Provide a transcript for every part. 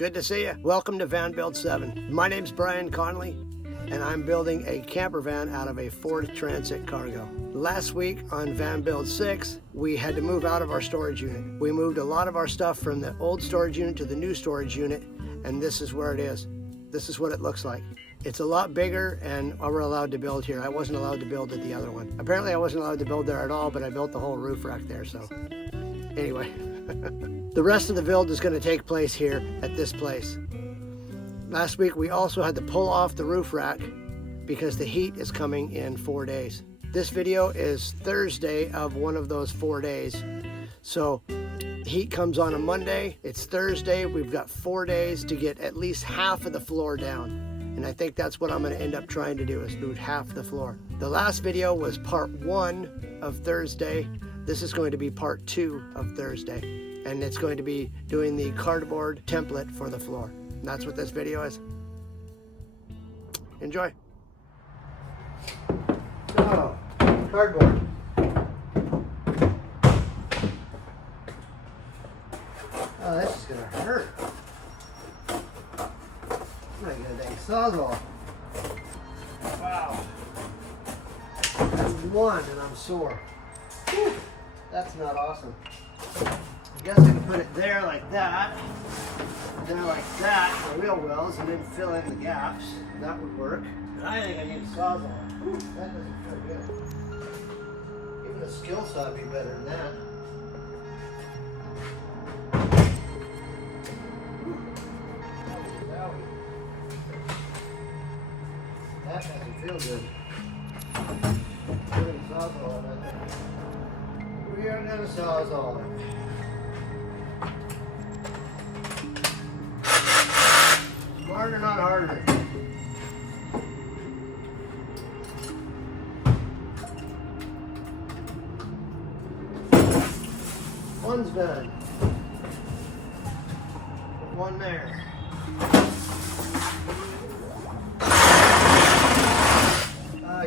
Good to see you. Welcome to Van Build 7. My name's Brian Conley, and I'm building a camper van out of a Ford Transit cargo. Last week on Van Build 6, we had to move out of our storage unit. We moved a lot of our stuff from the old storage unit to the new storage unit, and this is where it is. This is what it looks like. It's a lot bigger, and we're allowed to build here. I wasn't allowed to build at the other one. Apparently I wasn't allowed to build there at all, but I built the whole roof rack there, so anyway. The rest of the build is going to take place here at this place. Last week we also had to pull off the roof rack because the heat is coming in 4 days. This video is Thursday of one of those 4 days. So heat comes on a Monday, it's Thursday, we've got 4 days to get at least half of the floor down. And I think that's what I'm going to end up trying to do, is boot half the floor. The last video was part 1 of Thursday. This is going to be part 2 of Thursday. And it's going to be doing the cardboard template for the floor. And that's what this video is. Enjoy. So, cardboard. Oh, this is going to hurt. I'm going to get a dang sawzall. Wow. That's one and I'm sore. Whew. That's not awesome. I guess I can put it there like that, there like that, for wheel wells, and then fill in the gaps. That would work. I think I need a sawzall. Whew, that doesn't feel good. Even a skill saw would be better than that. That doesn't feel good. Put a sawzall on that thing. We are going to sawzall it. Smarter, not harder. One's done. Put one there.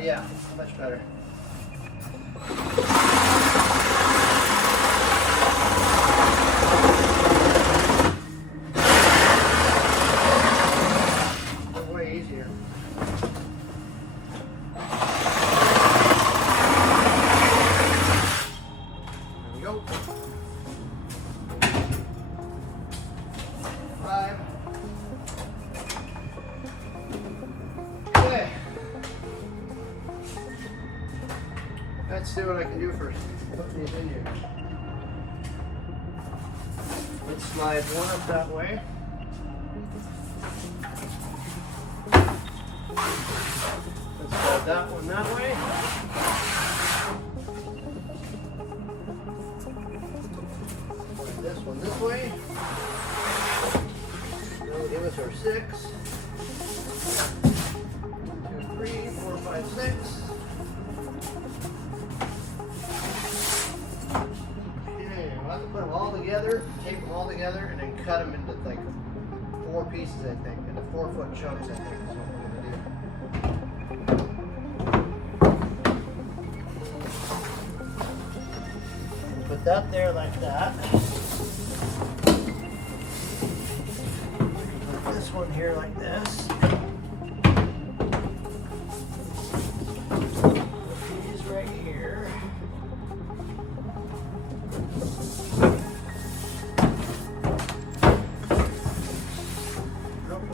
Yeah, much better. Way easier. There we go. 5. Okay. Let's see what I can do first. Put these in here. Let's slide one up that way. Let's slide that one that way. Slide this one this way. That'll give us our 6. 1, 2, 3, 4, 5, 6. Put them all together, tape them all together, and then cut them into like 4 pieces, I think, into 4-foot chunks, I think is what we're going to do. Put that there like that. Put this one here like this. Put these right here.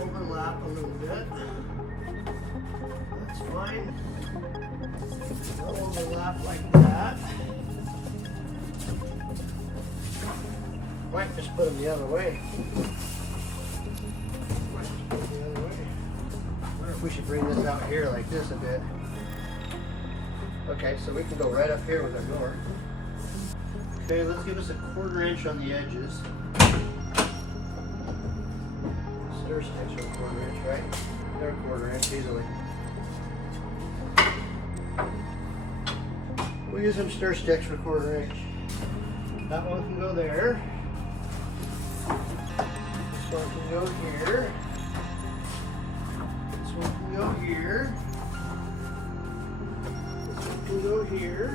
Overlap a little bit. That's fine. Don't overlap like that. Might just put them the other way. I wonder if we should bring this out here like this a bit. Okay, so we can go right up here with our door. Okay, let's give us a 1/4 inch on the edges. Stir sticks are 1/4 inch, right? They're 1/4 inch easily. We'll use some stir sticks for 1/4 inch. That one can go there. This one can go here. This one can go here. This one can go here.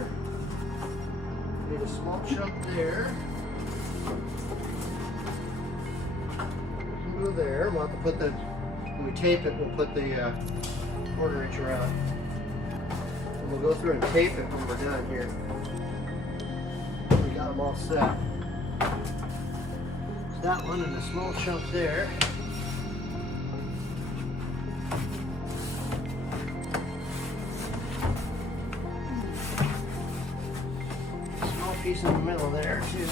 Need a small chunk there. there. We'll have to put the, when we tape it, we'll put the 1/4 inch around. And we'll go through and tape it when we're done here. We got them all set. So that one and a small chunk there. Small piece in the middle there too.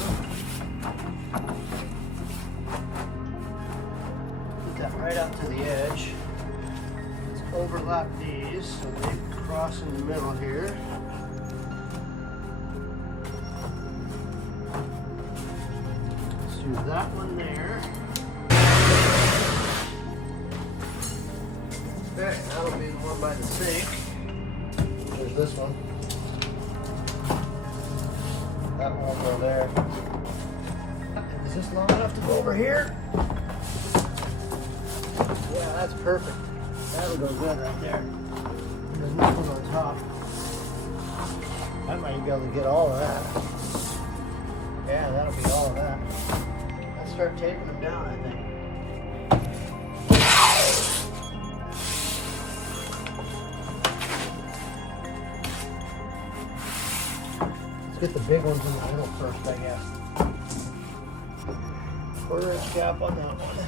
Put that right up to the edge. Let's overlap these so they cross in the middle here. Let's do that one there. Okay, that'll be the one by the sink. There's this one. That won't go there. Is this long enough to go over here? Yeah, that's perfect. That'll go good right there. There's nothing on top. I might be able to get all of that. Yeah, that'll be all of that. Let's start taping them down, I think. Let's get the big ones in the middle first, I guess. 1/4 inch gap on that one.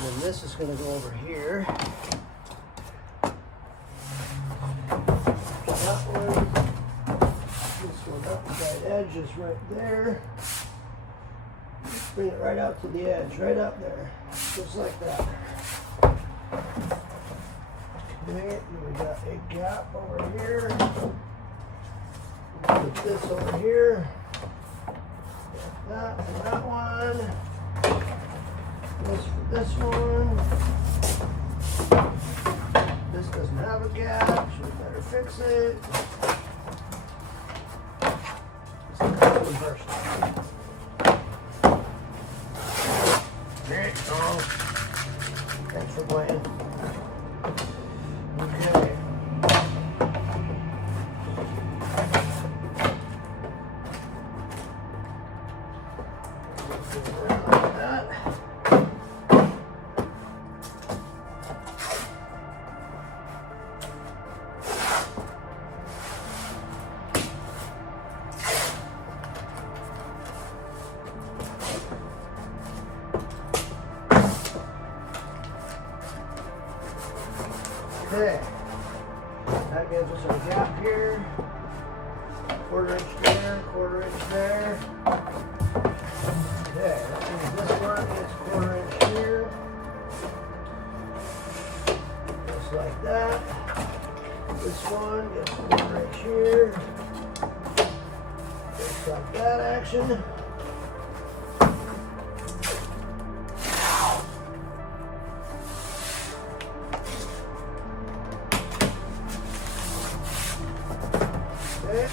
And then this is going to go over here. That one. This one outside edge is right there. Bring it right out to the edge, right up there. Just like that. Okay, and we got a gap over here. Put this over here. That and that one. This for this one. This doesn't have a gap, so we better fix it. Let's cut it first. There you go. Thanks for playing. Okay. Okay, that gives us our gap here, 1/4 inch there, 1/4 inch there. Okay, that means this one is 1/4 inch here, just like that. This one gets 1/4 inch here, just like that action.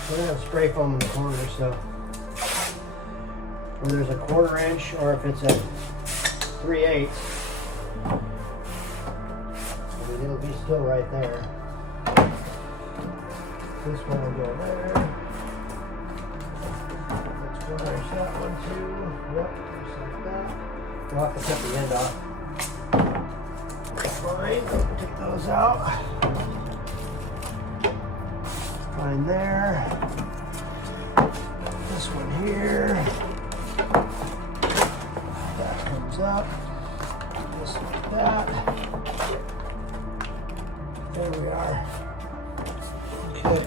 We're going to spray foam in the corners, so where there's a 1/4 inch, or if it's a 3/8, it'll be still right there. This one will go there. Let's 1/4 inch that one too. Yep, just like that. We'll have to cut the end off. Fine, take those out. Fine there. This one here. That comes up. Just like that. There we are. Okay.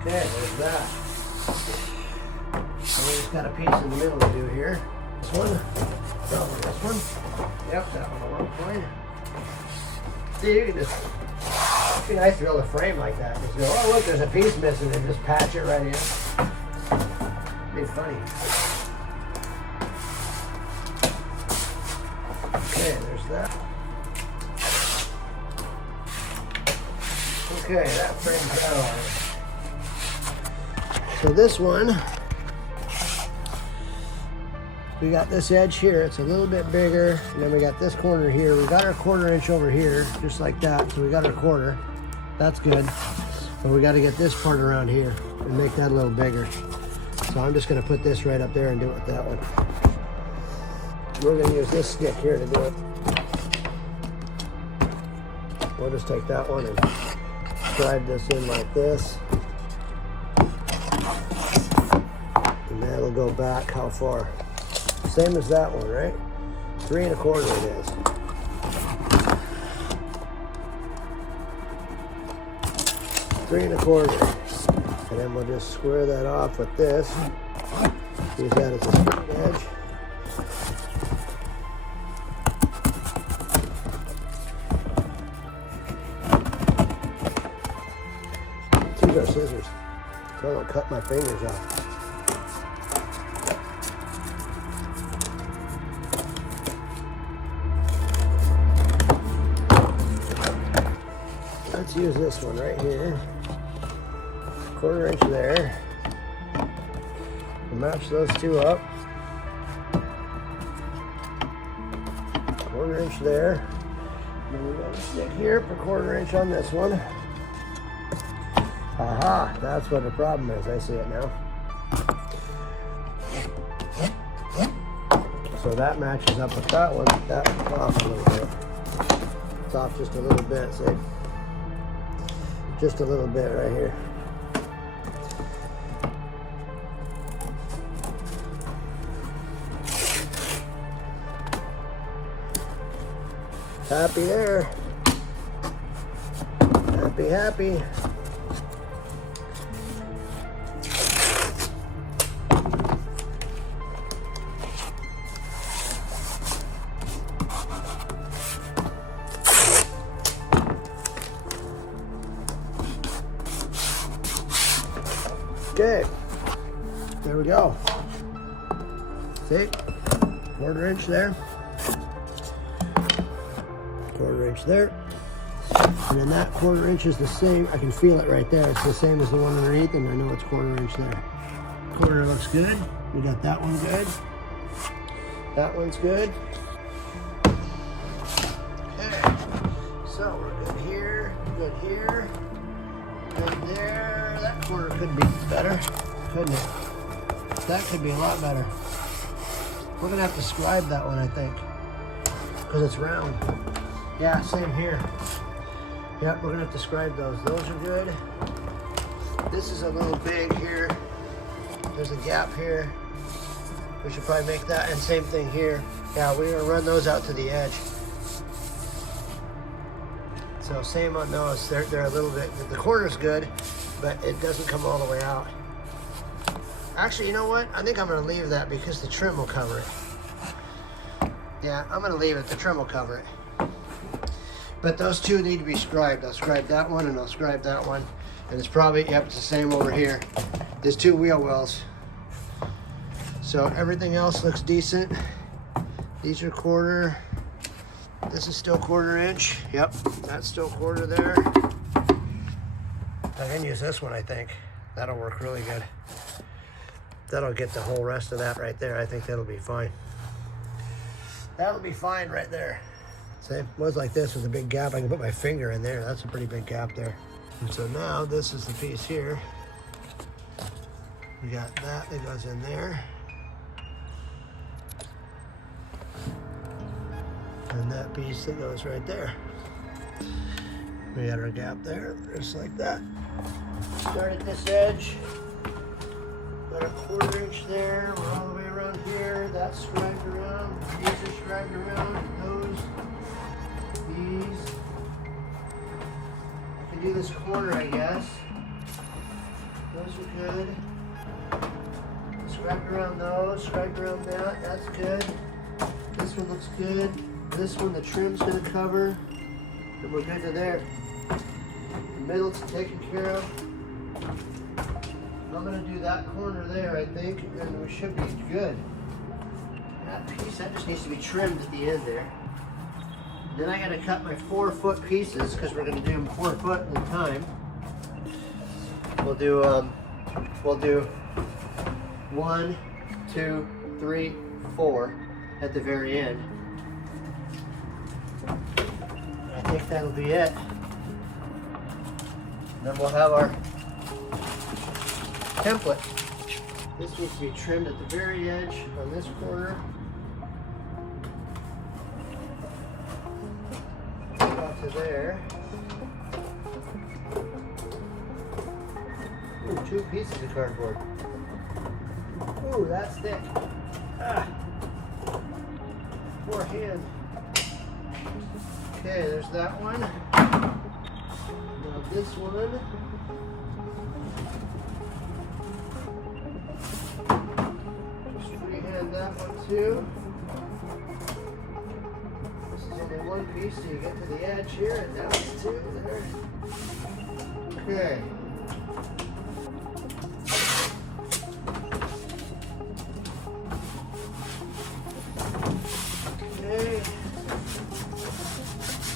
Okay, there's that. So we just got a piece in the middle to do here. This one, probably this one. Yep, that one will work fine. See, you can just, it'd be nice to build a frame like that. Just go, oh look, there's a piece missing, and just patch it right in. It'd be funny. Okay, there's that. Okay, that frame's that on. So this one, we we got this edge here, it's a little bit bigger, and then we got this corner here. We got our 1/4 inch over here, just like that, so we got our 1/4. That's good. But we got to get this part around here and make that a little bigger. So I'm just going to put this right up there and do it with that one. We're going to use this stick here to do it. We'll just take that one and slide this in like this. And that'll go back how far? Same as that one, right? 3 1/4 it is. Three and 1/4. And then we'll just square that off with this. Use that as a straight edge. These are scissors, so I don't cut my fingers off. Let's use this one right here. 1/4 inch there. We'll match those two up. 1/4 inch there. Then we're going to stick here for 1/4 inch on this one. Aha, that's what the problem is. I see it now. So that matches up with that one. That one's off a little bit. It's off just a little bit, see? Just a little bit right here. Happy there. Happy, happy. Okay, there we go. See, 1/4 inch there. 1/4 inch there. And then that 1/4 inch is the same. I can feel it right there. It's the same as the one underneath, and I know it's 1/4 inch there. 1/4 looks good. We got that one good. That one's good. Okay, so we're good here, good here, good there. That 1/4 could be better, couldn't it? That could be a lot better. We're gonna have to scribe that one, I think, because it's round. Yeah, same here. Yep, we're gonna have to scribe those. Those are good. This is a little big here. There's a gap here. We should probably make that, and same thing here. Yeah, we're gonna run those out to the edge. So same on those. They're a little bit, the corner's good, but it doesn't come all the way out. Actually, you know what? I think I'm gonna leave that because the trim will cover it. Yeah, I'm gonna leave it. The trim will cover it. But those two need to be scribed. I'll scribe that one and I'll scribe that one. And it's probably, yep, it's the same over here. There's 2 wheel wells. So everything else looks decent. These are 1/4. This is still 1/4 inch. Yep, that's still 1/4 there. I can use this one, I think. That'll work really good. That'll get the whole rest of that right there. I think that'll be fine. That'll be fine right there. See, it was like this with a big gap. I can put my finger in there. That's a pretty big gap there. And so now this is the piece here. We got that goes in there. And that piece that goes right there. We got our gap there, just like that. Start at this edge. Got a 1/4 inch there. We're all the way around here. That's scribed around. These are scribed around. Those. These. I can do this corner, I guess. Those are good. Scribed around those. Scribed around that. That's good. This one looks good. This one, the trim's going to cover. And we're good to there. The middle's taken care of. I'm going to do that corner there, I think, and we should be good. That piece, that just needs to be trimmed at the end there. Then I got to cut my 4-foot pieces because we're going to do them 4 foot at a time. We'll do 1, 2, 3, 4 at the very end. I think that'll be it. Then we'll have our template. This needs to be trimmed at the very edge on this corner. Up to there. Ooh, 2 pieces of cardboard. Ooh, that's thick. Ah. Poor hand. Okay, there's that one. Now this one. Just freehand that one too. This is only 1 piece, so you get to the edge here, and that one's 2 there. Okay.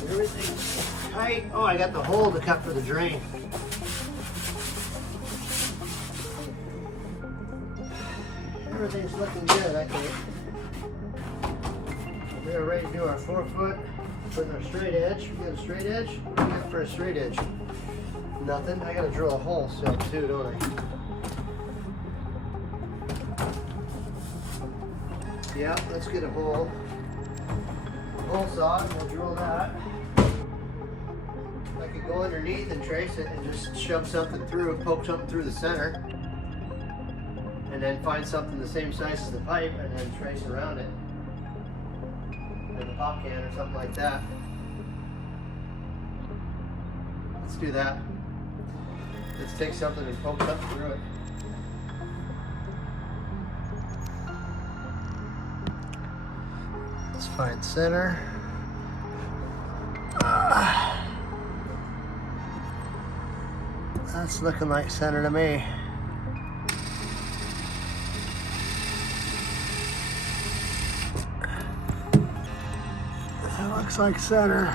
Everything's tight. Oh, I got the hole to cut for the drain. Everything's looking good, I think. We're ready to do our 4-foot with our straight edge. We got a straight edge. What do we got for a straight edge? Nothing. I got to drill a hole still too, don't I? Yeah, let's get a hole. Hole saw, and we'll drill that. I could go underneath and trace it and just shove something through, poke something through the center, and then find something the same size as the pipe and then trace around it. And the pop can or something like that. Let's do that. Let's take something and poke something through it. Let's find center. That's looking like center to me. That looks like center.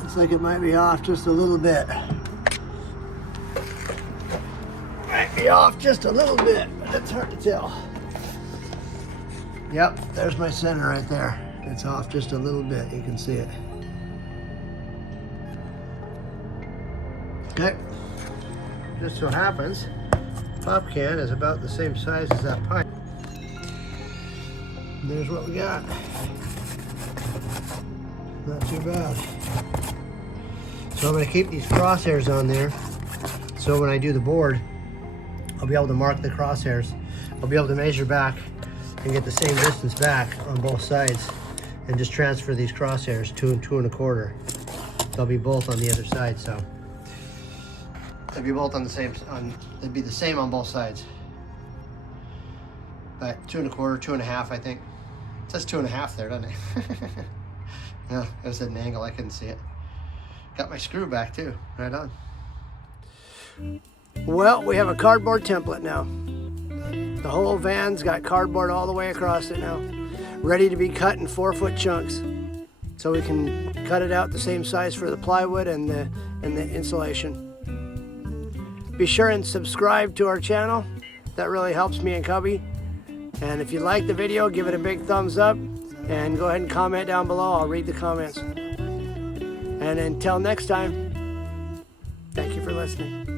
Looks like it might be off just a little bit. Might be off just a little bit, but it's hard to tell. Yep, there's my center right there. It's off just a little bit, you can see it. Okay, just so happens, pop can is about the same size as that pipe. And there's what we got. Not too bad. So I'm going to keep these crosshairs on there, so when I do the board, I'll be able to mark the crosshairs. I'll be able to measure back and get the same distance back on both sides, and just transfer these crosshairs 2 and 2 1/4. They'll be both on the other side, so they'll be both on the same. They'd be the same on both sides. But 2 1/4, 2 1/2, I think. It says 2 1/2 there, doesn't it? Yeah, it was at an angle. I couldn't see it. Got my screw back too. Right on. Well, we have a cardboard template now. The whole van's got cardboard all the way across it now, ready to be cut in 4-foot chunks. So we can cut it out the same size for the plywood and the insulation. Be sure and subscribe to our channel. That really helps me and Cubby. And if you like the video, give it a big thumbs up and go ahead and comment down below. I'll read the comments. And until next time, thank you for listening.